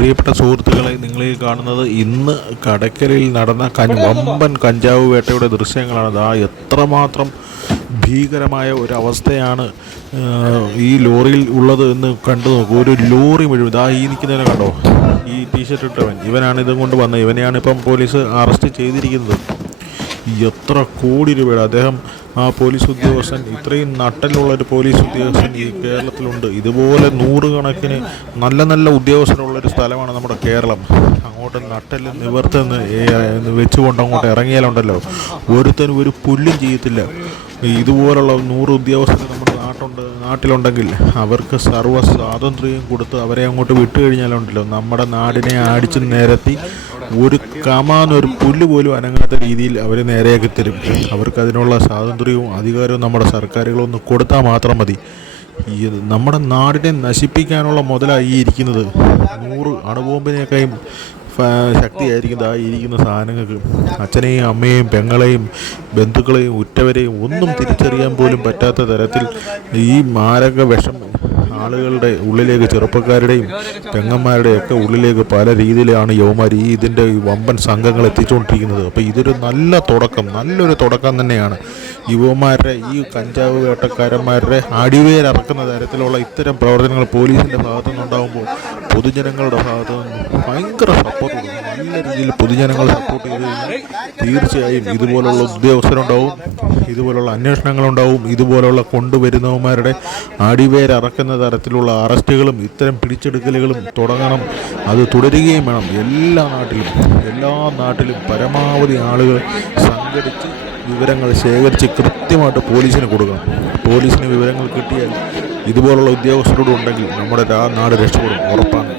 പ്രിയപ്പെട്ട സുഹൃത്തുക്കളെ, നിങ്ങൾ ഈ കാണുന്നത് ഇന്ന് കടയ്ക്കലിൽ നടന്ന വമ്പൻ കഞ്ചാവ് വേട്ടയുടെ ദൃശ്യങ്ങളാണ്. എത്രമാത്രം ഭീകരമായ ഒരവസ്ഥയാണ് ഈ ലോറിയിൽ ഉള്ളത് എന്ന് കണ്ടു നോക്കൂ. ഒരു ലോറി മുഴുവൻ ഈ നിൽക്കുന്നതിനെ കണ്ടോ, ഈ ടീഷർട്ട് ഇട്ടവൻ, ഇവനാണ് ഇതും കൊണ്ട് വന്നത്. ഇവനെയാണ് ഇപ്പം പോലീസ് അറസ്റ്റ് ചെയ്തിരിക്കുന്നത്. എത്ര കോടി രൂപയുടെ അദ്ദേഹം, ആ പോലീസ് ഉദ്യോഗസ്ഥൻ, ഇത്രയും നട്ടലുള്ളൊരു പോലീസ് ഉദ്യോഗസ്ഥൻ ഈ കേരളത്തിലുണ്ട്. ഇതുപോലെ നൂറുകണക്കിന് നല്ല നല്ല ഉദ്യോഗസ്ഥരുള്ളൊരു സ്ഥലമാണ് നമ്മുടെ കേരളം. അങ്ങോട്ട് നട്ടല് നിവർത്തുന്ന വെച്ചുകൊണ്ട് അങ്ങോട്ട് ഇറങ്ങിയാലുണ്ടല്ലോ ഒരുത്തനും ഒരു പുല്ലും ചെയ്യത്തില്ല. ഇതുപോലുള്ള 100 ഉദ്യോഗസ്ഥർ നമ്മുടെ നാട്ടിലുണ്ടെങ്കിൽ അവർക്ക് സർവ്വ സ്വാതന്ത്ര്യം കൊടുത്ത് അവരെ അങ്ങോട്ട് വിട്ടു കഴിഞ്ഞാലുണ്ടല്ലോ നമ്മുടെ നാടിനെ അടിച്ച് നിരത്തി ഒരു കമാന്നൊരു പുല്ല് പോലും അനങ്ങാത്ത രീതിയിൽ അവർ നേരെയാക്കി തരും. അവർക്കതിനുള്ള സ്വാതന്ത്ര്യവും അധികാരവും നമ്മുടെ സർക്കാരുകളൊന്ന് കൊടുത്താൽ മാത്രം മതി. നമ്മുടെ നാടിനെ നശിപ്പിക്കാനുള്ള മുതലായി ഇരിക്കുന്നത് 100 അണുബോംബിനേക്കാളും ശക്തിയായിരിക്കും ഇരിക്കുന്ന സാധനങ്ങൾക്ക്. അച്ഛനെയും അമ്മയെയും പെങ്ങളെയും ബന്ധുക്കളെയും ഉറ്റവരെയും ഒന്നും തിരിച്ചറിയാൻ പോലും പറ്റാത്ത തരത്തിൽ ഈ മാരക വിഷം ആളുകളുടെ ഉള്ളിലേക്ക്, ചെറുപ്പക്കാരുടെയും പെങ്ങന്മാരുടെയൊക്കെ ഉള്ളിലേക്ക് പല രീതിയിലാണ് യൗമാർ ഇതിൻ്റെ വമ്പൻ സംഘങ്ങൾ എത്തിച്ചുകൊണ്ടിരിക്കുന്നത്. അപ്പോൾ ഇതൊരു നല്ലൊരു തുടക്കം തന്നെയാണ്. യുവമാരുടെ ഈ കഞ്ചാവ് വേട്ടക്കാരന്മാരുടെ അടിവേരറക്കുന്ന തരത്തിലുള്ള ഇത്തരം പ്രവർത്തനങ്ങൾ പോലീസിൻ്റെ ഭാഗത്തു നിന്നുണ്ടാകുമ്പോൾ പൊതുജനങ്ങളുടെ ഭാഗത്തു നിന്ന് ഭയങ്കര സപ്പോർട്ട് കൊടുക്കും. നല്ല രീതിയിൽ പൊതുജനങ്ങൾ സപ്പോർട്ട് ചെയ്ത് കഴിഞ്ഞാൽ തീർച്ചയായും ഇതുപോലുള്ള ഉദ്യോഗസ്ഥരുണ്ടാവും, ഇതുപോലുള്ള അന്വേഷണങ്ങളുണ്ടാവും. ഇതുപോലുള്ള കൊണ്ടുവരുന്നവന്മാരുടെ അടിവേരറക്കുന്ന തരത്തിലുള്ള അറസ്റ്റുകളും ഇത്തരം പിടിച്ചെടുക്കലുകളും തുടങ്ങണം. അത് തുടരുകയും വേണം. എല്ലാ നാട്ടിലും പരമാവധി ആളുകൾ സംഘടിച്ച് വിവരങ്ങൾ ശേഖരിച്ച് കൃത്യമായിട്ട് പോലീസിന് കൊടുക്കണം. പോലീസിന് വിവരങ്ങൾ കിട്ടിയാൽ ഇതുപോലുള്ള ഉദ്യോഗസ്ഥരോട് ഉണ്ടെങ്കിൽ നമ്മുടെ നാട് രക്ഷപ്പെടും, ഉറപ്പാണ്.